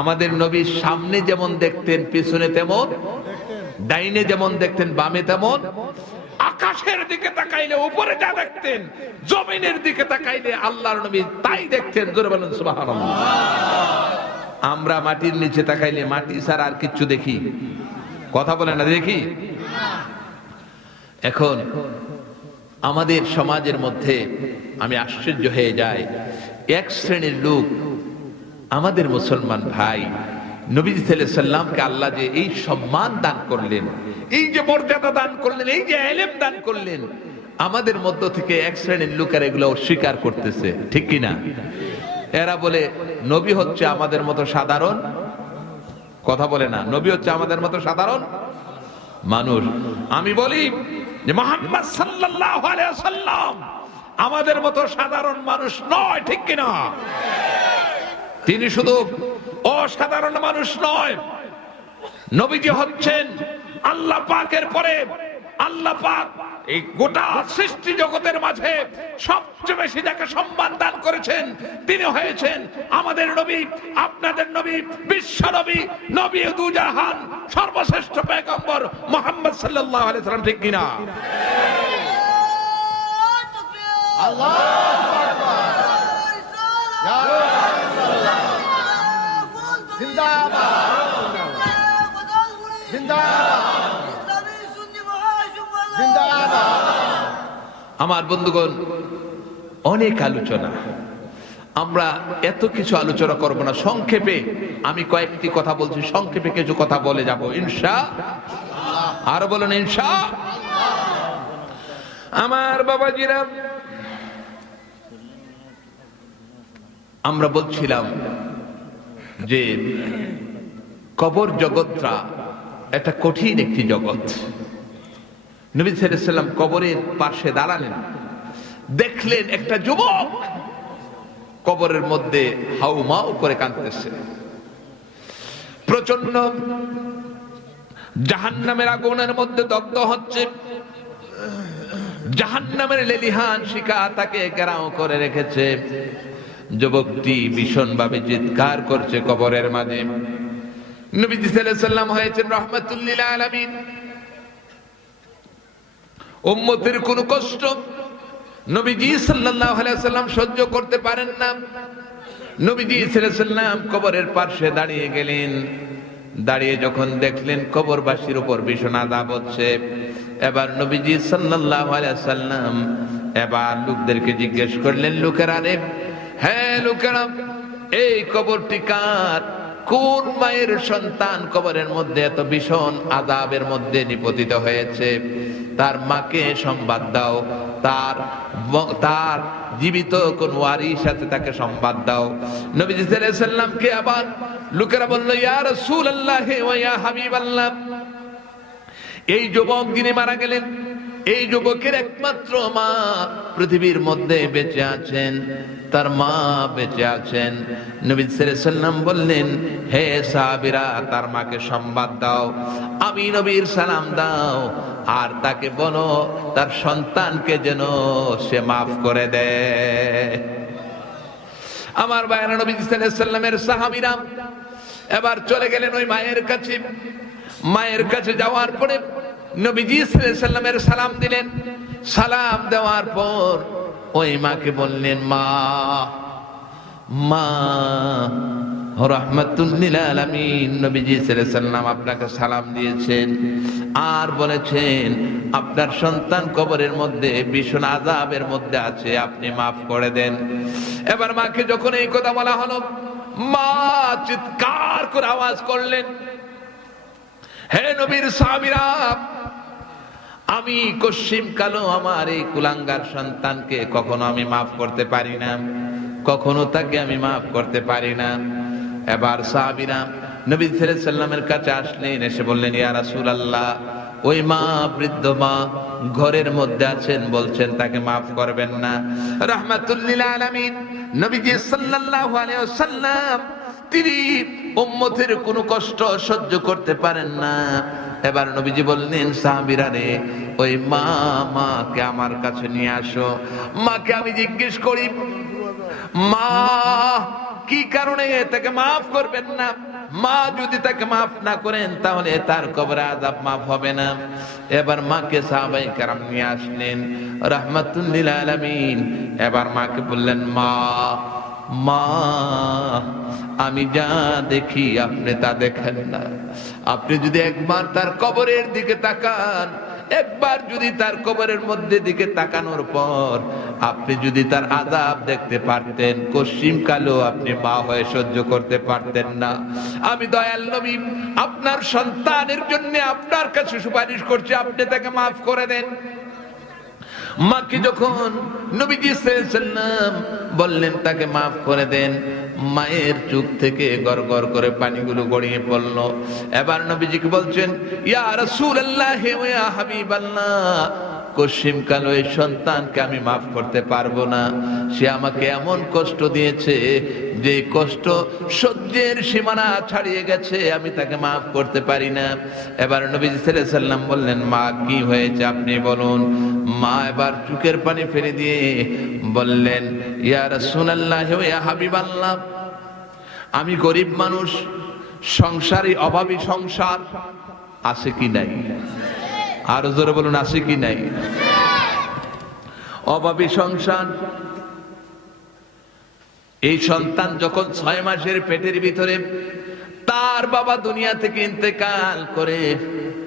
আমাদের নবী সামনে যেমন দেখতেন, পিছনে তেমন, ডাইনে যেমন দেখতেন, বামে তেমন। আকাশের দিকে তাকাইলে উপরে যা দেখতেন, জমিনের দিকে তাকাইলে আল্লাহর নবী তাই দেখতেন। জোরে বলেন সুবহানাল্লাহ। আমরা মাটির নিচে তাকাইলে মাটি ছাড়া আর কিচ্ছু দেখি? কথা বলে না, দেখি? এখন আমাদের সমাজের মধ্যে আমি আশ্চর্য হয়ে যাই, এক শ্রেণীর লোক আমাদের মুসলমান ভাই নবীজি সাল্লাল্লাহু আলাইহি সাল্লামকে আল্লাহ যে এই সম্মান দান করলেন, এই যে মর্যাদা দান করলেন, এই যে ইলম দান করলেন, আমাদের মধ্য থেকে এক শ্রেণীর লোকেরা এগুলো অস্বীকার করতেছে, ঠিক কি না? এরা বলে নবী হচ্ছে আমাদের মতো সাধারণ, কথা বলে না, নবী হচ্ছে আমাদের মতো সাধারণ মানুষ। আমি বলি যে মুহাম্মদ সাল্লাল্লাহু আলাইহি ওয়াসাল্লাম আমাদের মতো সাধারণ মানুষ নয়, ঠিক কি না? তিনি শুধু অসাধারণ মানুষ নয়, নবীজি হচ্ছেন আল্লাহ পাকের পরে আল্লাহ পাক এই গোটা সৃষ্টি জগতের মাঝে সবচেয়ে বেশি যাকে সম্মান দান করেছেন তিনি হয়েছেন আমাদের নবী, আপনাদের নবী, বিশ্ব নবী, নবী দুজাহান, সর্বশ্রেষ্ঠ পয়গম্বর মুহাম্মদ সাল্লাল্লাহু আলাইহি ওয়াসাল্লাম, ঠিক কিনা? আল্লাহু আকবার। ইয়া রাসূলুল্লাহ জিন্দাবাদ জিন্দাবাদ জিন্দাবাদ। আমার বন্ধুগণ, অনেক আলোচনা, আমরা এত কিছু আলোচনা করব না, সংক্ষেপে আমি কয়েকটি কথা বলছি, সংক্ষেপে কিছু কথা বলে যাব ইনশাআল্লাহ। আর বলেন ইনশাআল্লাহ। আমার বাবাজিরা, আমরা বলছিলাম যে কবর জগৎটা একটা কঠিন একটি জগৎ। নবী সাল্লাল্লাহু আলাইহি ওয়াসাল্লাম কবরের পাশে দাঁড়ালেন, দেখলেন একটা যুবক কবরের মধ্যে হাউমাউ করে কাঁদতেছে, প্রচন্ড জাহান্নামের আগুনের মধ্যে দগ্ধ হচ্ছে, জাহান্নামের লেলিহান শিখা তাকে ঘেরাও করে রেখেছে। যুবকটি ভীষণ ভাবে চিৎকার করছে কবরের মাঝে। নবীজি সাল্লাল্লাহু আলাইহি ওয়াসাল্লাম হয়েছেন রাহমাতুল লিল আলামিন, উম্মতের কোনো কষ্ট নবীজি সাল্লাল্লাহু আলাইহি ওয়াসাল্লাম সহ্য করতে পারেন না। নবীজি সাল্লাল্লাহু আলাইহি ওয়াসাল্লাম কবরের পাশে দাঁড়িয়ে গেলেন, দাঁড়িয়ে যখন দেখলেন কবরবাসীর উপর ভীষণ আযাব হচ্ছে, এবার নবীজি সাল্লাল্লাহু আলাইহি ওয়াসাল্লাম এবার লোকদেরকে জিজ্ঞেস করলেন, লোকেরা রে, হ্যাঁ লোকেরা, এই কবরটি কার? কোন মায়ের সন্তান কবরের মধ্যে এত ভীষণ আযাবের মধ্যে নিপতিত হয়েছে? তার মাকে সংবাদ দাও, তার জীবিত কোন ওয়ারিস আছে তাকে সংবাদ দাও। নবীজি সাল্লাল্লাহু আলাইহি ওয়াসাল্লামকে আবার লোকেরা বলল, ইয়া রাসূলুল্লাহ ওয়া ইয়া হাবিবাল্লাহ, এই যুবক যিনি মারা গেলেন, এই যুবকের একমাত্র মা পৃথিবীর মধ্যে বেঁচে আছেন, তার মা বেঁচে আছেন। নবী সাল্লাল্লাহু আলাইহি ওয়াসাল্লাম বললেন, হে সাহাবীরা, তার মাকে সংবাদ দাও, আমি নবীর সালাম দাও, আর তাকে বলো তার সন্তানকে যেন সে মাফ করে দেয়। আমার ভাইরা, নবী সাল্লাল্লাহু আলাইহি ওয়াসাল্লামের সাহাবীরা এবার চলে গেলেন ওই মায়ের কাছে। মায়ের কাছে যাওয়ার পরে নবীজি সাল্লাল্লাহু আলাইহি ওয়াসাল্লামের সালাম দিলেন। সালাম দেওয়ার পর ওই মাকে বললেন, মা, মা রাহমাতুল লিল আলামিন, নবীজি সাল্লাল্লাহু আলাইহি ওয়াসাল্লাম আপনাকে সালাম দিয়েছেন আর বলেছেন আপনার সন্তান কবরের মধ্যে ভীষণ আযাবের মধ্যে আছে, আপনি মাফ করে দেন। এবার মাকে যখন এই কথা বলা হলো, মা চিৎকার করে আওয়াজ করলেন, হে নবীর সাহাবীরা, আমি কশিম কালো আমার এই কুলাঙ্গার সন্তানকে কখনো আমি মাফ করতে পারি না, কখনো তাকে আমি মাফ করতে পারি না। এবার সাহাবীরা নবী সাল্লাল্লাহু আলাইহি ওয়াসাল্লামের কাছে আসলেন, এসে বললেন, ইয়া রাসূলুল্লাহ, ওই মা, বৃদ্ধ মা ঘরের মধ্যে আছেন, বলছেন তাকে মাফ করবেন না। রাহমাতুল লিল আলামিন নবীজি সাল্লাল্লাহু আলাইহি ওয়াসাল্লাম তিনি উম্মতের কোনো কষ্ট সহ্য করতে পারেন না। এবার নবীজি বললেন, সাহাবীরা রে, ওই মাকে আমার কাছে নিয়ে আসো। মাকে আমি জিজ্ঞেস করি, মা কি কারণে তাকে মাফ করবেন না? মা যদি তাকে মাফ না করেন তাহলে তার কবরে আযাব মাফ হবে না। এবার মাকে সাহাবায়ে কেরাম নিয়ে আসলেন রাহমাতুল লিল আলামিন। এবার মাকে বললেন, মা, মা আমি যা দেখি আপনি তা দেখেন না। আপনি যদি একবার তার কবরের দিকে তাকান, একবার যদি তার কবরের মধ্যে দিকে তাকানোর পর আপনি যদি তার আযাব দেখতে পারতেন, কশিম কালো আপনি মা হয়ে সহ্য করতে পারতেন না। আমি দয়াল নবী আপনার সন্তানের জন্য আপনার কাছে সুপারিশ করছি, আপনি তাকে মাফ করে দেন। মাকে যখন নবীজি সাল্লাল্লাহু আলাইহি ওয়াসাল্লাম বললেন তাকে মাফ করে দেন, মায়ের চোখ থেকে গড়গড় করে পানিগুলো গড়িয়ে পড়ল। এবার নবীজিকে বলছেন, ইয়া রাসূলুল্লাহ ওয়া ইয়া হাবিবাল্লাহ, কশিম কালো এই সন্তানকে আমি মাফ করতে পারবো না। সে আমাকে এমন কষ্ট দিয়েছে যে কষ্ট সহ্যের সীমানা ছাড়িয়ে গেছে, আমি তাকে মাফ করতে পারি না। এবার নবীজি সাল্লাল্লাহু আলাইহি ওয়াসাল্লাম বললেন, মা কি হয়েছে আপনি বলুন। মা এবার চোখের পানি ফেলে দিয়ে বললেন, ইয়া রাসূলুল্লাহ ওয়া ইয়া হাবিবাল্লাহ, আমি গরিব মানুষ, সংসারী অভাবী সংসার আছে কি নাই? আরো জোরে বলুন, আছে কি নাই? অভাবী সংসার। এই সন্তান যখন 6 মাসের পেটের ভিতরে, তার বাবা দুনিয়া থেকে ইন্তেকাল করে,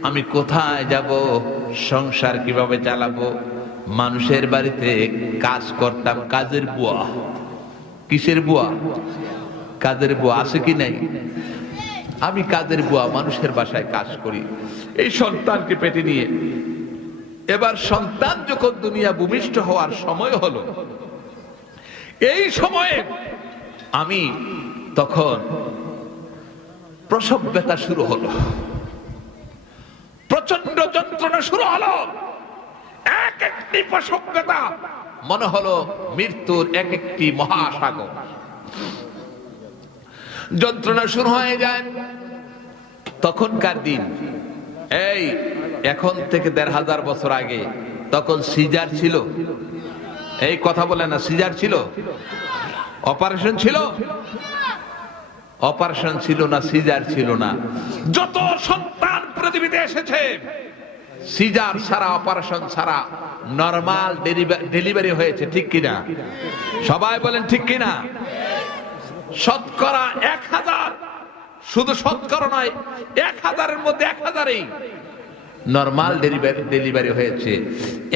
আমি কোথায় যাব, সংসার কিভাবে চালাবো? মানুষের বাড়িতে কাজ করতাম, কাজের বুয়া। কিসের বুয়া? কাজের বুয়া আছে কি নাই? আমি কাজের বুয়া, মানুষের বাসায় কাজ করি এই সন্তানকে পেটে নিয়ে। এবার সন্তান যখন দুনিয়া ভূমিষ্ঠ হওয়ার সময় হলো, এই সময়ে আমি তখন প্রসব ব্যথা শুরু হলো, প্রচন্ড যন্ত্রণা শুরু হলো। এক একটি প্রসব ব্যথা মনে হলো মৃত্যুর এক একটি মহাসাগর। যন্ত্রণা শুরু হয়ে যায়। তখনকার দিন, এই এখন থেকে 1500 বছর আগে, তখন সিজার ছিল। এই কথা বলে না, সিজার ছিল? অপারেশন ছিল? অপারেশন ছিল না, সিজার ছিল না। যত সন্তান পৃথিবীতে এসেছে, সিজার ছাড়া, অপারেশন ছাড়া নরমাল ডেলিভারি হয়েছে, ঠিক কিনা? সবাই বলেন ঠিক কিনা? শতকরা 1000, শুধু শতকরা নয়, 1000-এর মধ্যে 1000-ই নরমাল ডেলিভারি হয়েছে।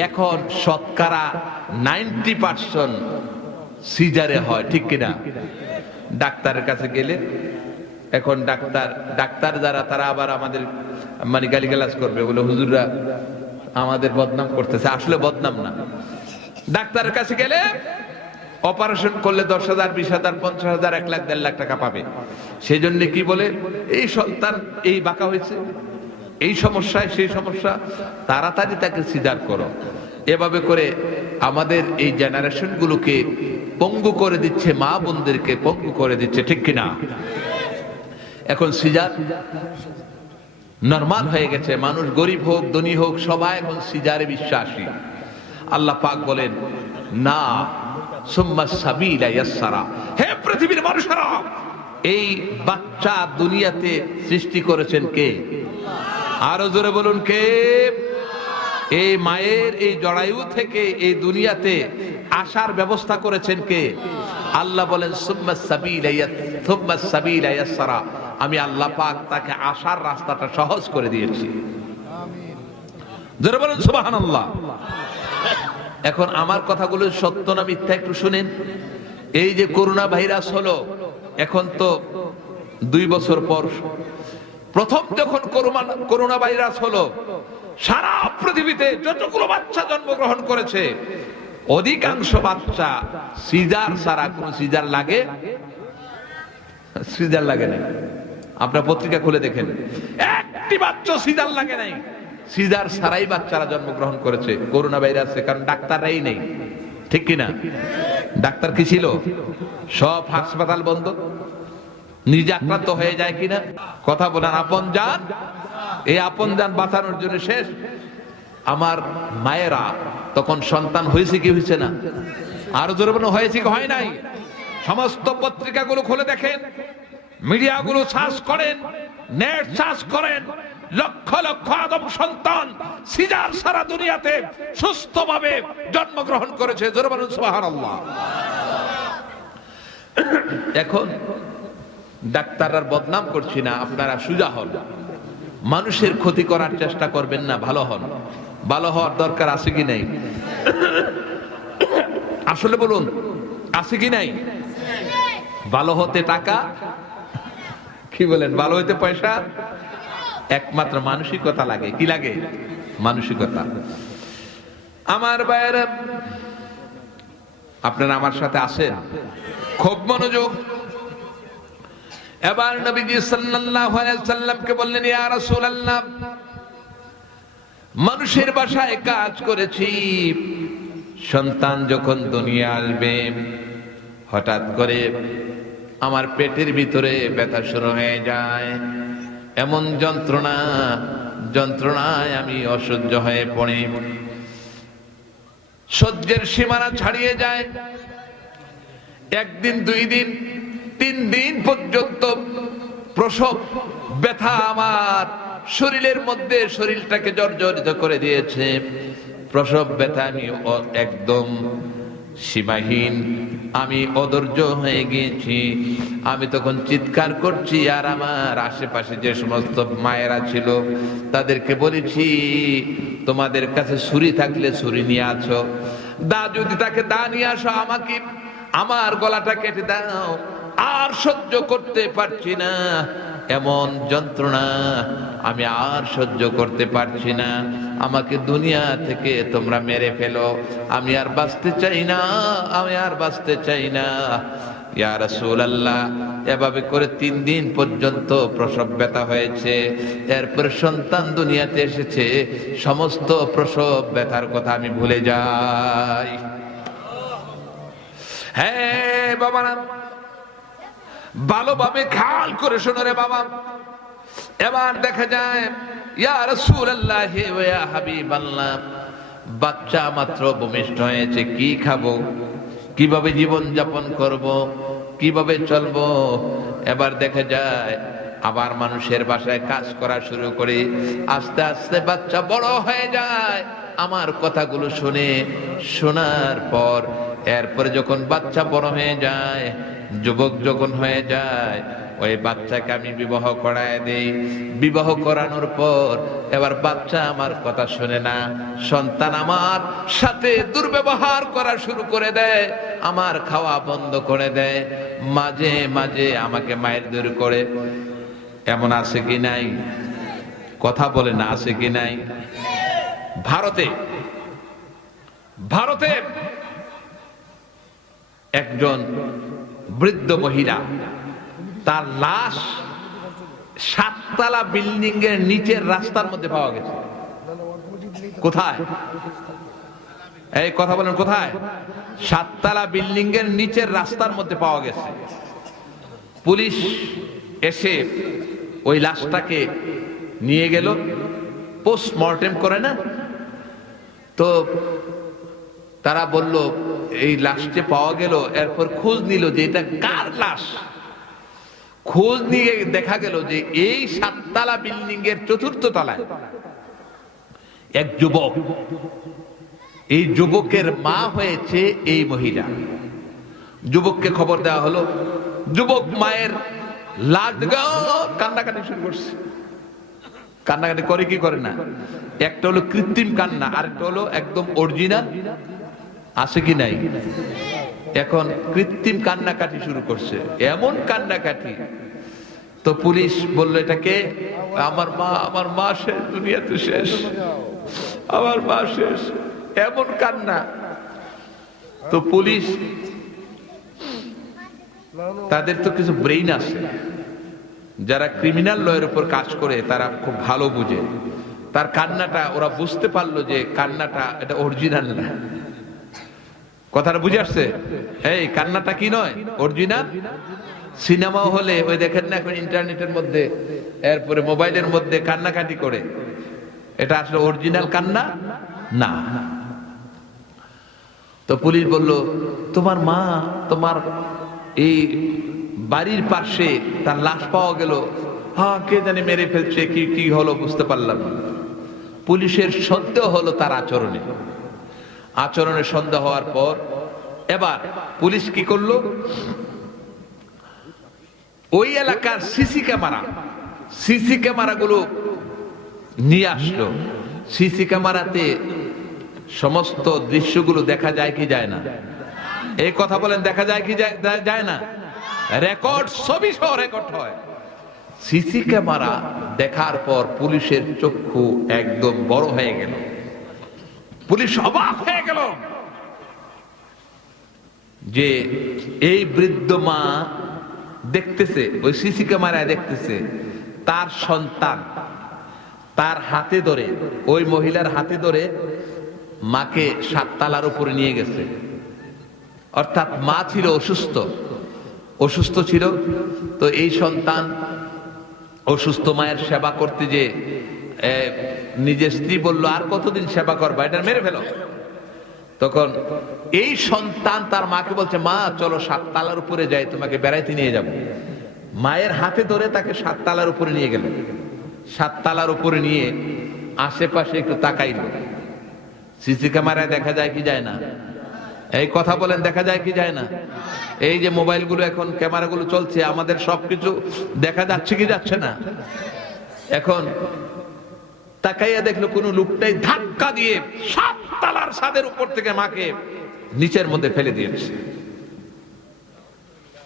এখন শতকরা 90% সিজারে হয়, ঠিক কিনা? ডাক্তারের কাছে গেলে এখন ডাক্তার যারা, তারা আবার আমাদের মানে গালিগালাজ করবে, বলে হুজুররা আমাদের বদনাম করতেছে। আসলে বদনাম না। ডাক্তারের কাছে গেলে অপারেশন করলে 10,000, 20,000, 50,000, 1 লাখ, 1.5 লাখ টাকা পাবে। সেই জন্য কি বলে, এই সন্তান এই বাঁকা হয়েছে, এই সমস্যায়, সেই সমস্যা, তাড়াতাড়ি তাকে সিজার করো। এভাবে করে আমাদের এই জেনারেশন গুলোকে পঙ্গু করে দিচ্ছে, মা বোনদেরকে পঙ্গু করে দিচ্ছে, ঠিক কিনা? এখন সিজার নরমাল হয়ে গেছে। মানুষ গরিব হোক ধনী হোক, সবাই এখন সিজারে বিশ্বাসী। আল্লাহ পাক বলেন, না, সুম্মা সাবিলা ইয়াসসারা, হে পৃথিবীর মানুষেরা, এই বাচ্চা দুনিয়াতে সৃষ্টি করেছেন কে? আরো জোরে বলুন, কে? এই মায়ের এই জরায়ু থেকে এই দুনিয়াতে আসার ব্যবস্থা করেছেন কে? আল্লাহ বলেন, সুম্মা সাবিলা ইয়াসসারা, আমি আল্লাহ পাক তাকে আসার রাস্তাটা সহজ করে দিয়েছি। জোরে বলুন সুবহানাল্লাহ। এখন আমার কথাগুলো সত্য না মিথ্যা একটু শুনেন। এই যে করোনা ভাইরাস হলো, এখন তো 2 বছর পর, প্রথম যখন করোনা ভাইরাস হলো, সারা পৃথিবীতে যতগুলো বাচ্চা জন্মগ্রহণ করেছে, অধিকাংশ বাচ্চা সিজার ছাড়া। কোন সিজার লাগে? সিজার লাগে না। আপনার পত্রিকা খুলে দেখেন, একটি বাচ্চা সিজার লাগে নাই। সিজার ছাড়াই বাচ্চারা জন্মগ্রহণ করেছে করোনা ভাইরাসে, কারণ ডাক্তাররাই নেই, ঠিক কিনা? ডাক্তার কি ছিল? সব হাসপাতাল বন্ধ। নিজে আক্রান্ত হয়ে যায় কিনা? কথা বলেন। আপন জান, এই আপন জান বাঁচানোর জন্য শেষ। আমার মায়েরা তখন সন্তান হয়েছে কি হয়েছে না? আরো জোরে বলুন, হয়েছে কি হয় নাই? সমস্ত পত্রিকাগুলো খুলে দেখেন, মিডিয়াগুলো সার্চ করেন, নেট সার্চ করেন, লক্ষ লক্ষ আদম সন্তান সিজার সারা দুনিয়াতে সুস্থভাবে জন্মগ্রহণ করেছে। জোরে বলুন সুবহানাল্লাহ। এখন ডাক্তাররা বদনাম করছি না, আপনারা সুজা হন, মানুষের ক্ষতি করার চেষ্টা করবেন না, ভালো হন। ভালো হওয়ার দরকার আছে কি নাই? আসলে বলুন, আছে কি নাই? ভালো হতে টাকা, কি বলেন, ভালো হতে পয়সা, একমাত্র মানসিকতা লাগে। কি লাগে? মানসিকতা। আমার ভাইয়েরা, আপনারা আমার সাথে আছেন? খুব মনোযোগ। এবার নবীজি সাল্লাল্লাহু আলাইহি সাল্লামকে বললেন, ইয়া রাসূলুল্লাহ, মানুষের বাসায় কাজ করেছি, সন্তান যখন দুনিয়া আসবে হঠাৎ করে আমার পেটের ভিতরে ব্যথা শুরু হয়ে যায়, এমন যন্ত্রণায় আমি অসহ্য হয়ে পড়ি, সহ্যের সীমানা ছাড়িয়ে যায়। একদিন, 2 দিন, 3 দিন পর্যন্ত প্রসব ব্যথা আমার শরীরের মধ্যে, শরীরটাকে জর্জরিত করে দিয়েছে। প্রসব ব্যথা আমি একদম সীমাহীন, আমি অধৈর্য হয়ে গিয়েছি। আমি তখন চিৎকার করছি, আর আমার আশেপাশে যে সমস্ত মায়েরা ছিল তাদেরকে বলেছি, তোমাদের কাছে ছুরি থাকলে ছুরি নিয়ে আসো, দা যদি তাকে দা নিয়ে আসো, আমাকে আমার গলাটা কেটে দাও, আর সহ্য করতে পারছি না, এমন যন্ত্রণা আমি আর সহ্য করতে পারছি না, আমাকে দুনিয়া থেকে তোমরা মেরে ফেলো, আমি আর বাঁচতে চাই না, আমি আর বাঁচতে চাই না। ইয়া রাসূলুল্লাহ, এভাবে করে 3 দিন পর্যন্ত প্রসব ব্যথা হয়েছে। এরপর সন্তান দুনিয়াতে এসেছে, সমস্ত প্রসব ব্যথার কথা আমি ভুলে যাই। হ্যাঁ বাবারা, ভালোভাবে খেয়াল করে শোনো রে বাবা। এবার দেখা যায়, ইয়া রাসূলুল্লাহ ওয়া ইয়া হাবিবাল্লাহ, বাচ্চা মাত্র ভূমিষ্ঠ হয়েছে, কি খাবো, কিভাবে জীবন যাপন করব, কিভাবে চলবো? এবার দেখা যায় আবার মানুষের বাসায় কাজ করা শুরু করি, আস্তে আস্তে বাচ্চা বড় হয়ে যায়। আমার কথাগুলো শোনার পর, এরপরে যখন বাচ্চা বড় হয়ে যায়, যুবক যখন হয়ে যায়, ওই বাচ্চাকে আমি বিবাহ করায় দেই। বিবাহ করানোর পর এবার বাচ্চা আমার কথা শোনে না, সন্তান আমার সাথে দুর্ব্যবহার করা শুরু করে দেয়, আমার খাওয়া বন্ধ করে দেয়, মাঝে মাঝে আমাকে মায়ের দূর করে। এমন আছে কি নাই? কথা বলে না, আছে কি নাই? ভারতে একজন বৃদ্ধ মহিলা, তার লাশ 7 তলা বিল্ডিং এর নিচের রাস্তার মধ্যে পাওয়া গেছে। কোথায়? এই কথা বলেন, কোথায়? 7 তলা বিল্ডিং এর নিচের রাস্তার মধ্যে পাওয়া গেছে। পুলিশ এসে ওই লাশটাকে নিয়ে গেল, পোস্টমর্টেম করে না, তো তারা বলল এই লাশটি পাওয়া গেল। এরপর খোঁজ নিল যে এটা কার লাশ। খোঁজ নিয়ে দেখা গেল যে এই 7 তলা বিল্ডিং এর 4র্থ তলায় এক যুবক, এই যুবকের মা হয়েছে এই মহিলা। যুবককে খবর দেওয়া হলো, যুবক মায়ের লাশ দেখে কান্নাকাটি শুরু করছে। কান্নাকাটি করে কি করে না? একটা হলো কৃত্রিম কান্না, আরেকটা হলো একদম অরিজিনাল। আছে কি নাই? এখন কৃত্রিম কান্নাকাটি শুরু করছে, এমন কান্নাকাটি। তো পুলিশ বললো এটাকে, আমার মা শেষ, দুনিয়াতে শেষ, আমার মা শেষ, এমন কান্না। তো পুলিশ, তাদের তো কিছু ব্রেইন আছে, যারা ক্রিমিনাল লয়ের উপর কাজ করে তারা খুব ভালো বুঝে। তার কান্নাটা ওরা বুঝতে পারলো যে কান্নাটা এটা অরিজিনাল না। কথাটা বুঝে আসছে? এই কান্নাটা কি নয়, অরিজিনাল। সিনেমা হলে ওই দেখেন না এখন ইন্টারনেটের মধ্যে, এরপরে মোবাইলের মধ্যে কান্নাকাটি করে, এটা আসলে অরিজিনাল কান্না না। তো পুলিশ বলল, তোমার মা, তোমার এই বাড়ির পাশে তার লাশ পাওয়া গেল, হ্যাঁ কে জানে মেরে ফেলছে, কি কি হলো বুঝতে পারলাম না। পুলিশের সন্দেহ হলো তার আচরণে সন্দেহ হওয়ার পর এবার পুলিশ কি করলো, ওই এলাকার সিসি ক্যামেরা গুলো নিয়ে আসলো। সিসি ক্যামেরাতে সমস্ত দৃশ্যগুলো দেখা যায় কি যায় না? এই কথা বলেন, দেখা যায় কি যায় না? রেকর্ড, ছবি সহ রেকর্ড হয়। সিসি ক্যামেরা দেখার পর পুলিশের চক্ষু একদম বড় হয়ে গেল, পুলিশ অবাক হয়ে গেল যে এই বৃদ্ধ মা দেখতেছে, ওই সিসি ক্যামেরায় দেখতেছে তার সন্তান তার হাতে ধরে, ওই মহিলার হাতে ধরে মাকে 7 তলার উপরে নিয়ে গেছে। অর্থাৎ মা ছিল অসুস্থ ছিল। তো এই সন্তান অসুস্থ মায়ের সেবা করতে যে নিজের স্ত্রী বলল, আর কতদিন সেবা করবা, এটা মেরে ফেলো। তখন এই সন্তান তার মাকে বলছে, মা চলো 7 তলার উপরে যাই, তোমাকে বেড়াইতে নিয়ে যাব। মায়ের হাতে ধরে তাকে 7 তলার উপরে নিয়ে গেল। 7 তলার উপরে নিয়ে আশেপাশে একটু তাকাইল। সিসি ক্যামেরায় দেখা যায় কি যায় না? এই কথা বলেন, দেখা যায় কি যায় না? এই যে মোবাইলগুলো এখন ক্যামেরাগুলো চলছে, আমাদের সবকিছু দেখা যাচ্ছে কি যাচ্ছে না? এখন তাকাইয়া দেখলো কোনো লোকটাই ধাক্কা দিয়ে 7 তলার ছাদের উপর থেকে মাকে নিচের মধ্যে ফেলে দিয়েছে।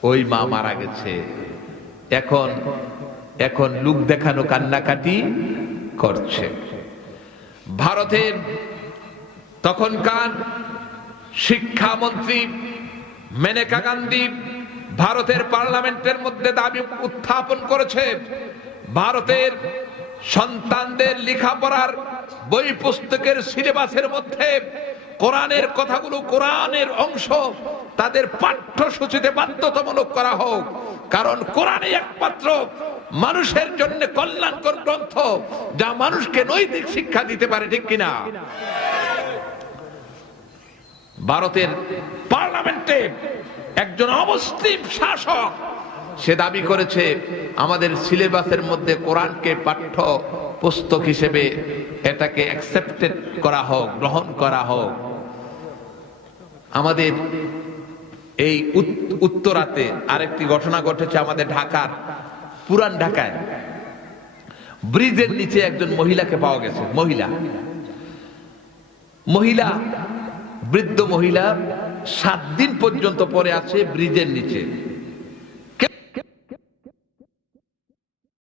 ওই মা মারা গেছে। এখন লোক দেখানো কান্নাকাটি করছে। ভারতের তখনকার শিক্ষামন্ত্রী মেনকা গান্ধী ভারতের পার্লামেন্টের মধ্যে দাবি উত্থাপন করেছে, ভারতের সন্তানদের লেখাপড়ার বই পুস্তকের সিলেবাসের মধ্যে কোরআনের কথাগুলো, কোরআনের অংশ তাদের পাঠ্যসূচিতে বাধ্যতামূলক করা হোক। কারণ কোরআনই একমাত্র মানুষের জন্য কল্যাণকর গ্রন্থ, যা মানুষকে নৈতিক শিক্ষা দিতে পারে, ঠিক কিনা? ভারতের পার্লামেন্টে একজন অমুসলিম শাসক সে দাবি করেছে আমাদের সিলেবাসের মধ্যে কোরআনকে পাঠ্য পুস্তক হিসেবে এটাকে অ্যাকসেপ্টেড করা হোক, গ্রহণ করা হোক। আমাদের এই উত্তরাতে আরেকটি ঘটনা ঘটেছে, আমাদের ঢাকার পুরান ঢাকায় ব্রিজের নিচে একজন মহিলাকে পাওয়া গেছে। মহিলা বৃদ্ধ মহিলা 7 দিন পর্যন্ত পড়ে আছে ব্রিজের নিচে।